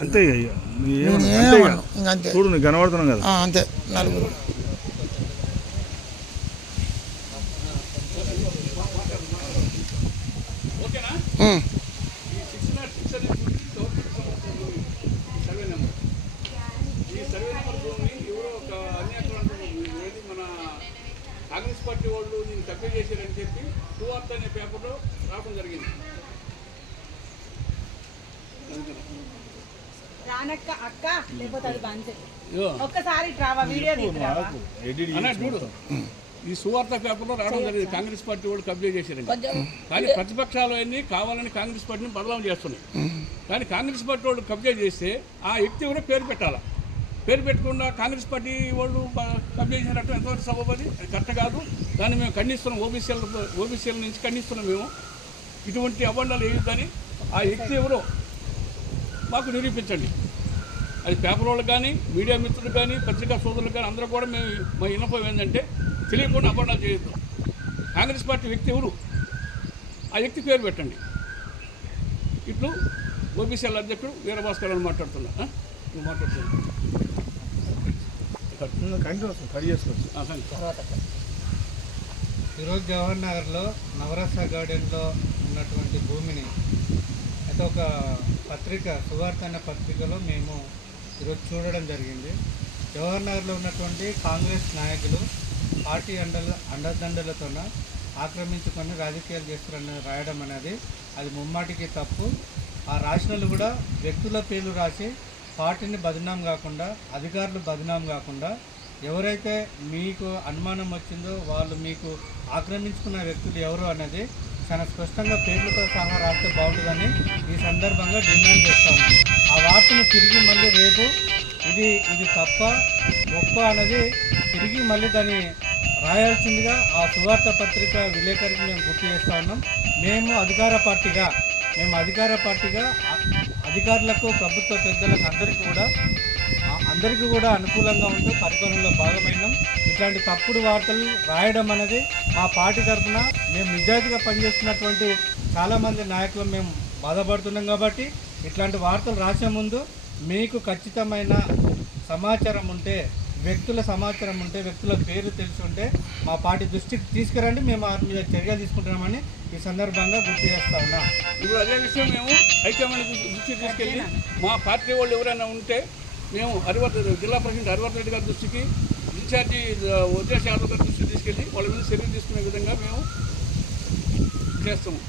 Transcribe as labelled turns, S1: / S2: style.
S1: అంతే ఇక అంతే చూడు నీకు కనబడుతున్నాం కదా.
S2: ఆ, అంతే నలుగురు.
S3: సర్వే సర్వే కాంగ్రెస్ పార్టీ వాళ్ళు నేను తక్కువ చేశారని చెప్పి టూ అనే పేపర్లో రావడం జరిగింది.
S4: రానక్క అక్క లేకపోతే అది బంద్
S3: ఇదిగో,
S4: ఒక్కసారి ట్రావా వీడియో తీసుకురావా
S1: ఎడిట్
S3: అన్న చూడు. ఈ సువార్త పేపర్లో రావడం జరిగింది. కాంగ్రెస్ పార్టీ వాళ్ళు కబ్జా చేశారని కానీ ప్రతిపక్షాలు అన్ని కావాలని కాంగ్రెస్ పార్టీని బదలాం చేస్తున్నాయి. కానీ కాంగ్రెస్ పార్టీ వాళ్ళు కబ్జా చేస్తే ఆ వ్యక్తి ఎవరో పేరు పెట్టాలా? పేరు పెట్టకుండా కాంగ్రెస్ పార్టీ వాళ్ళు కబ్జా చేసినట్టు ఎంతవరకు సభపది అది? కరెక్ట్ కాదు. దాన్ని మేము ఖండిస్తున్నాం. ఓబీసీల ఓబీసీల నుంచి ఖండిస్తున్నాం మేము. ఇటువంటి అబండాలు వేయొద్దని ఆ వ్యక్తి ఎవరో మాకు నిరూపించండి. అది పేపర్ వాళ్ళకి కానీ మీడియా మిత్రులకు కానీ పత్రికా సోదరులకు కానీ అందరూ కూడా మేము మా విన్నపం ఏంటంటే తెలియకుండా అపర్ణాలు చేయొద్దు. కాంగ్రెస్ పార్టీ వ్యక్తి ఎవరు? ఆ వ్యక్తి పేరు పెట్టండి. ఇట్లు ఓబీసీఎల్ అధ్యక్షుడు వీరభాస్కర్ అని మాట్లాడుతున్నా? నువ్వు మాట్లాడుతున్నా.
S5: ఈరోజు జవహర్ నగర్లో నవరస గార్డెన్లో ఉన్నటువంటి భూమిని గత ఒక పత్రిక సువార్త అన్న పత్రికలో మేము ఈరోజు చూడడం జరిగింది. జవహర్ నగర్లో ఉన్నటువంటి కాంగ్రెస్ నాయకులు పార్టీ అండల అండదండలతోన ఆక్రమించుకొని రాజకీయాలు చేస్తారని రాయడం అనేది అది ముమ్మాటికి తప్పు. ఆ రాసినలు కూడా వ్యక్తుల పేర్లు రాసి పార్టీని బదనాం కాకుండా అధికారులు బదనాం కాకుండా ఎవరైతే మీకు అనుమానం వచ్చిందో వాళ్ళు మీకు ఆక్రమించుకున్న వ్యక్తులు ఎవరు అనేది చాలా స్పష్టంగా పేర్లతో సహా రాస్తే బాగుంటుందని ఈ సందర్భంగా డిమాండ్ చేస్తాను ఆ వార్తను తిరిగి మళ్ళీ రేపు ఇది ఇది తప్ప గొప్ప అనేది తిరిగి మళ్ళీ దాన్ని రాయాల్సిందిగా ఆ సువార్త పత్రిక విలేకరికి మేము గుర్తు చేస్తా ఉన్నాం. మేము అధికార పార్టీగా మేము అధికార పార్టీగా అధికారులకు ప్రభుత్వ పెద్దలకు అందరికీ కూడా అందరికీ కూడా అనుకూలంగా ఉంటూ పరిపాలనలో భాగమైనాం. ఇట్లాంటి తప్పుడు వార్తలు రాయడం అనేది మా పార్టీ తరఫున మేము నిజాయితీగా పనిచేస్తున్నటువంటి చాలామంది నాయకులు మేము బాధపడుతున్నాం కాబట్టి ఇట్లాంటి వార్తలు రాసే ముందు మీకు ఖచ్చితమైన సమాచారం ఉంటే వ్యక్తుల సమాచారం ఉంటే వ్యక్తుల పేరు తెలిసి ఉంటే మా పార్టీ దృష్టికి తీసుకురండి. మేము వారి మీద చర్యలు తీసుకుంటున్నామని ఈ సందర్భంగా గుర్తు చేస్తా ఉన్నా.
S3: ఇప్పుడు అదే విషయం మేము హైకమాండ్ దృష్టికి తీసుకెళ్ళి మా పార్టీ వాళ్ళు ఎవరైనా ఉంటే మేము హరివర్ధ జిల్లా ప్రెసిడెంట్ హరివర్ధ రెడ్డి గారి దృష్టికి ఇన్ఛార్జి ఉద్దేశ యాదవ్ గారి దృష్టికి తీసుకెళ్ళి వాళ్ళ మీద చర్యలు తీసుకునే విధంగా మేము చేస్తాము.